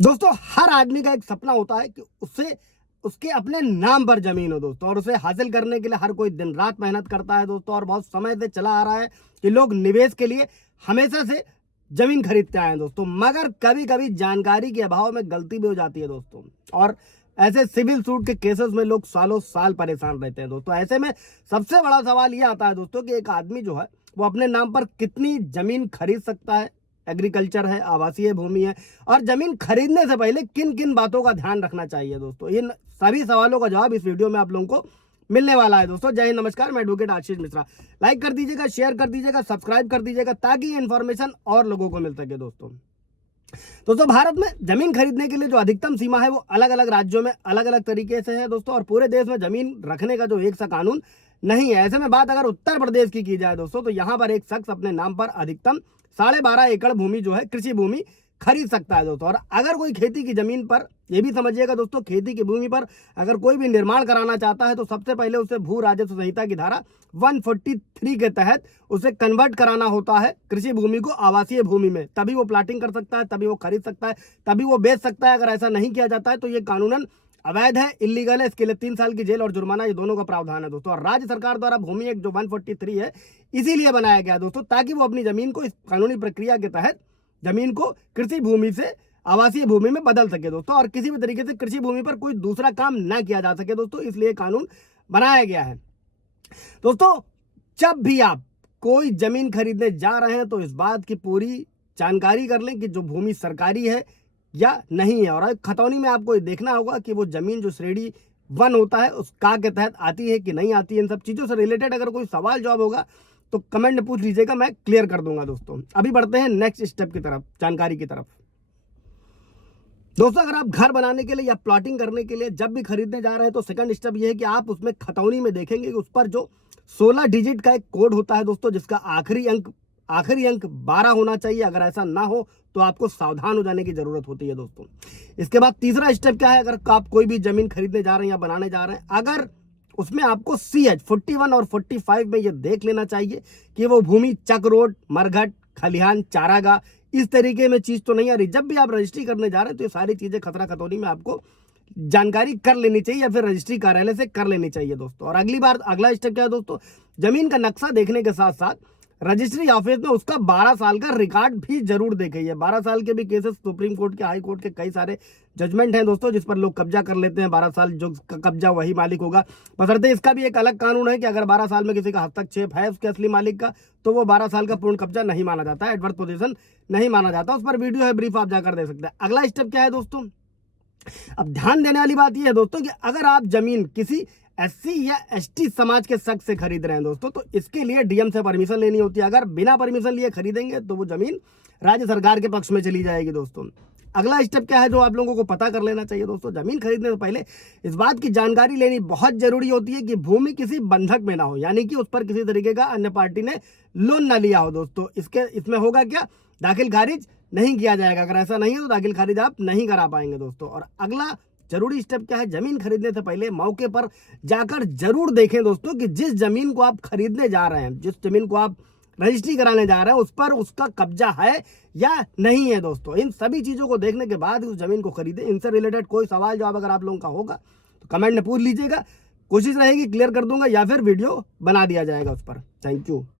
दोस्तों हर आदमी का एक सपना होता है कि उससे उसके अपने नाम पर जमीन हो दोस्तों, और उसे हासिल करने के लिए हर कोई दिन रात मेहनत करता है दोस्तों। और बहुत समय से चला आ रहा है कि लोग निवेश के लिए हमेशा से जमीन खरीदते आए हैं दोस्तों, मगर कभी कभी जानकारी के अभाव में गलती भी हो जाती है दोस्तों। और ऐसे सिविल सूट के केसेस में लोग सालों साल परेशान रहते हैं दोस्तों। ऐसे में सबसे बड़ा सवाल ये आता है दोस्तों कि एक आदमी जो है वो अपने नाम पर कितनी जमीन खरीद सकता है। एग्रीकल्चर है, आवासीय भूमि है, और जमीन खरीदने से पहले किन किन बातों का ध्यान रखना चाहिए दोस्तों, इन सभी सवालों का जवाब इस वीडियो में आप लोगों को मिलने वाला है दोस्तों। जय हिंद, नमस्कार, मैं एडवोकेट आशीष मिश्रा। लाइक कर दीजिएगा, शेयर कर दीजिएगा, सब्सक्राइब कर दीजिएगा ताकि ये इन्फॉर्मेशन और लोगों को मिल सके दोस्तों। दोस्तों भारत में जमीन खरीदने के लिए जो अधिकतम सीमा है वो अलग अलग राज्यों में अलग अलग तरीके से है दोस्तों, और पूरे देश में जमीन रखने का जो एक सा कानून नहीं है। ऐसे में बात अगर उत्तर प्रदेश की जाए दोस्तों, तो यहाँ पर एक शख्स अपने नाम पर अधिकतम 12.5 एकड़ भूमि जो है कृषि भूमि खरीद सकता है दोस्तों। और अगर कोई खेती की जमीन पर, ये भी समझिएगा दोस्तों, खेती की भूमि पर अगर कोई भी निर्माण कराना चाहता है तो सबसे पहले उसे भू राजस्व संहिता की धारा 143 के तहत उसे कन्वर्ट कराना होता है कृषि भूमि को आवासीय भूमि में, तभी वो प्लाटिंग कर सकता है, तभी वो खरीद सकता है, तभी वो बेच सकता है। अगर ऐसा नहीं किया जाता है तो ये कानूनन अवैध है, इलीगल है। इसके लिए 3 साल की जेल और जुर्माना, ये दोनों का प्रावधान है दोस्तों। और राज्य सरकार द्वारा भूमि एक्ट जो 143 है इसीलिए बनाया गया दोस्तों, ताकि वो अपनी जमीन को इस कानूनी प्रक्रिया के तहत जमीन को कृषि भूमि से आवासीय भूमि में बदल सके दोस्तों, और किसी भी तरीके से कृषि भूमि पर कोई दूसरा काम ना किया जा सके दोस्तों, इसलिए कानून बनाया गया है दोस्तों। जब भी आप कोई जमीन खरीदने जा रहे हैं तो इस बात की पूरी जानकारी कर लें कि जो भूमि सरकारी है या नहीं है। और खतौनी में आपको ये देखना होगा कि वो जमीन जो श्रेणी 1 होता है उस का के तहत आती है कि नहीं आती है। इन सब चीज़ों से रिलेटेड अगर कोई सवाल जवाब होगा तो कमेंट में पूछ लीजिएगा, मैं क्लियर कर दूंगा दोस्तों। अभी बढ़ते हैं नेक्स्ट स्टेप की तरफ, जानकारी की तरफ। दोस्तों अगर आप घर बनाने के लिए या प्लॉटिंग करने के लिए जब भी खरीदने जा रहे हैं तो सेकंड स्टेप ये है कि आप उसमें खतौनी में देखेंगे कि उस पर जो 16 डिजिट का एक कोड होता है दोस्तों, जिसका आखिरी अंक 12 होना चाहिए। अगर ऐसा ना हो तो आपको सावधान हो जाने की जरूरत होती है दोस्तों। इसके बाद तीसरा स्टेप क्या है, अगर आप कोई भी जमीन खरीदने जा रहे हैं या बनाने जा रहे हैं, अगर उसमें आपको CH 41 और 45 में ये देख लेना चाहिए कि वो भूमि चक रोड, मरघट, खलिहान, चारागाह इस तरीके में चीज तो नहीं आ रही। जब भी आप रजिस्ट्री करने जा रहे हैं तो ये सारी चीजें खतरा खतौनी में आपको जानकारी कर लेनी चाहिए या फिर रजिस्ट्री कार्यालय से कर लेनी चाहिए दोस्तों। और अगला स्टेप क्या है दोस्तों, जमीन का नक्शा देखने के साथ साथ रजिस्ट्री ऑफिस में उसका 12 साल का रिकॉर्ड भी जरूर देखिए। 12 साल के भी केसेस सुप्रीम कोर्ट के, हाई कोर्ट के कई सारे जजमेंट हैं दोस्तों, जिस पर लोग कब्जा कर लेते हैं। 12 साल जो कब्जा वही मालिक होगा, बशर्ते इसका भी एक अलग कानून है कि अगर 12 साल में किसी का हस्तक्षेप है उसके असली मालिक का तो वो 12 साल का पूर्ण कब्जा नहीं माना जाता है, एडवर्स पोजीशन नहीं माना जाता। उस पर वीडियो है, ब्रीफ आप जाकर दे सकते हैं। अगला स्टेप क्या है दोस्तों, अब ध्यान देने वाली बात यह है दोस्तों कि अगर आप जमीन किसी SC या ST समाज के शख्स से खरीद रहे हैं दोस्तों, तो इसके लिए DM से परमिशन लेनी होती है। अगर बिना परमिशन लिए खरीदेंगे तो वो जमीन राज्य सरकार के पक्ष में चली जाएगी दोस्तों। अगला स्टेप क्या है जो आप लोगों को पता कर लेना चाहिए दोस्तों, जमीन खरीदने से पहले इस बात की जानकारी लेनी बहुत जरूरी होती है कि भूमि किसी बंधक में ना हो, यानी कि उस पर किसी तरीके का अन्य पार्टी ने लोन ना लिया हो दोस्तों। इसमें होगा क्या, दाखिल खारिज नहीं किया जाएगा। अगर ऐसा नहीं है तो दाखिल खारिज आप नहीं करा पाएंगे दोस्तों। और अगला जरूरी स्टेप क्या है, जमीन खरीदने से पहले मौके पर जाकर जरूर देखें दोस्तों कि जिस जमीन को आप खरीदने जा रहे हैं, जिस जमीन को आप रजिस्ट्री कराने जा रहे हैं, उस पर उसका कब्जा है या नहीं है दोस्तों। इन सभी चीजों को देखने के बाद उस जमीन को खरीदें। इनसे रिलेटेड कोई सवाल जवाब अगर आप लोगों का होगा तो कमेंट में पूछ लीजिएगा, कोशिश रहेगी क्लियर कर दूंगा या फिर वीडियो बना दिया जाएगा उस पर। Thank you.